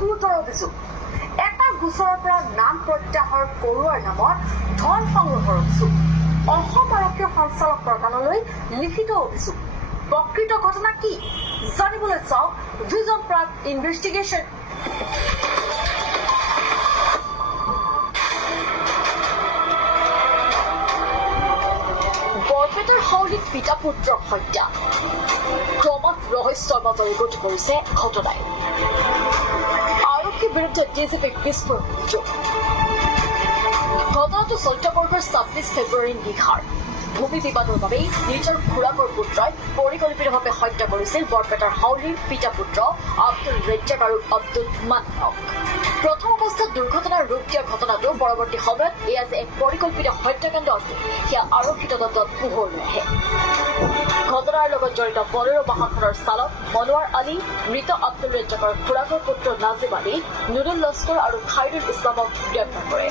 গুৰুতৰ অভিযোগ এটা গোচৰৰ পৰা নাম প্ৰত্যাহাৰ কৰোৱাৰ নামত ধন সংগ্ৰহৰ অভিযোগ অসম আৰক্ষী সঞ্চালক প্ৰধানলৈ লিখিত অভিযোগ প্ৰকৃত ঘটনা কি জানিবলৈ চাওক ভিজন প্ৰাগ ইনভেষ্টিগেশ্যন বৰপেটাৰ হাউলিত পিতা পুত্ৰক হত্যা ক্ৰমত ৰহস্যৰ মাজেৰে গতি কৰিছে ঘটনাই আৰক্ষীৰ বিৰুদ্ধে ডিজিপিক বিস্ফোৰণ অভিযোগ ঘটনাটো চলিত বৰ্ষৰ ২৬ ফেব্ৰুৱাৰী নিশাৰ ভূমি বিবাদৰ বাবেই নিজৰ খুৰাকৰ পুত্ৰই পৰিকল্পিতভাৱে হত্যা কৰিছিল বৰপেটাৰ হাউলিৰ পিতা পুত্ৰ আব্দুল ৰেজ্জাক আৰু আব্দুল মান্নানক প্ৰথম অৱস্থাত দুৰ্ঘটনাৰ ৰূপ দিয়া ঘটনাটো পৰৱৰ্তী সময়ত এয়া যে এক পৰিকল্পিত হত্যাকাণ্ড আছিল সেয়া আৰক্ষী তদন্তত পোহৰলৈ আহে ঘটনাৰ লগত জড়িত বলেৰো বাহনখনৰ চালক মনোৱাৰ আলী মৃত আব্দুল ৰেজ্জাকৰ খুৰাকৰ পুত্ৰ নাজিম আলী নুৰুল লস্কৰ আৰু খাইৰুল ইছলামক গ্ৰেপ্তাৰ কৰে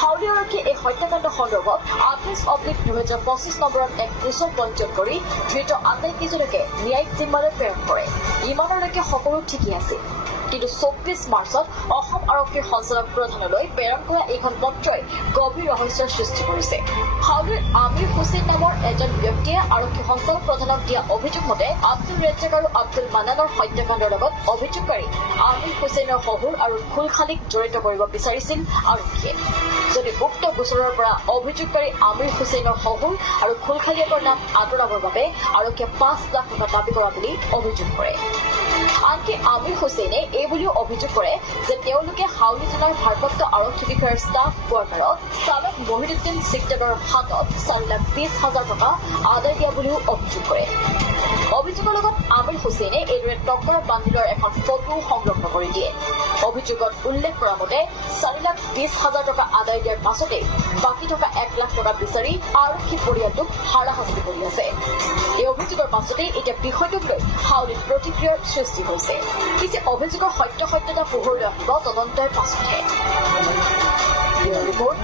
হাউলি আৰক্ষীয়ে এই হত্যাকাণ্ড সন্দৰ্ভত ২৮/২০২৫ নম্বৰত এক গোচৰ পঞ্জীয়ন কৰি ধৃত আটাইকেইজনকে ন্যায়িক জিম্মালৈ প্ৰেৰণ কৰে ইমানলৈকে সকলো ঠিকেই আছিল কিন্তু ২৪ মাৰ্চত অসম আৰক্ষীৰ সঞ্চালক প্ৰধানলৈ প্ৰেৰণ কৰা এইখন পত্ৰই গভীৰ ৰহস্যৰ সৃষ্টি কৰিছে হাউলিৰ আমিৰ হুছেইন নামৰ এজন ব্যক্তিয়ে আৰক্ষী সঞ্চালক প্ৰধানক দিয়া অভিযোগ মতে আব্দুল ৰেজ্জাক আৰু আব্দুল মান্নানৰ হত্যাকাণ্ডৰ লগত অভিযোগকাৰী আমিৰ হুছেইনৰ শহুৰ আৰু খুলখালীক জড়িত কৰিব বিচাৰিছিল আৰক্ষীয়ে যদি উক্ত গোচৰৰ পৰা অভিযোগকাৰী আমিৰ হুছেইনৰ শহুৰ আৰু খুলখালীকৰ নাম আঁতৰাবৰ বাবে আৰক্ষীয়ে ৫ লাখ টকা দাবী কৰা বুলি অভিযোগ কৰে আনকি আমিৰ হুছেইনে এই বুলিও অভিযোগ কৰে যে তেওঁলোকে হাউলি জিলাৰ ভাৰপ্ৰাপ্ত আৰক্ষী বিষয়াৰ ষ্টাফ কোৱাৰ্টাৰত চালক মহিউদ্দিন সিকদাৰৰ হাতত ৪,২০,০০০ টকা আদায় দিয়া বুলিও অভিযোগ কৰে অভিযোগৰ লগত আমিৰ হুছেইনে এইদৰে টকাৰ বান্দিলৰ এখন ফটো সংলগ্ন কৰি দিয়ে অভিযোগত উল্লেখ কৰা মতে ৪,২০,০০০ টকা আদায় দিয়াৰ পাছতে বাকী থকা ১ লাখ টকা বিচাৰি আৰক্ষী পৰিয়ালটোক হাৰাশাস্তি কৰি আছে এই অভিযোগৰ পাছতে এতিয়া বিষয়টোক লৈ হাউলিত প্ৰতিক্ৰিয়াৰ সৃষ্টি হৈছে পিছে অভিযোগৰ সত্যতা পোহৰলৈ আহিব তদন্তৰ পাছতহে ৰিপৰ্ট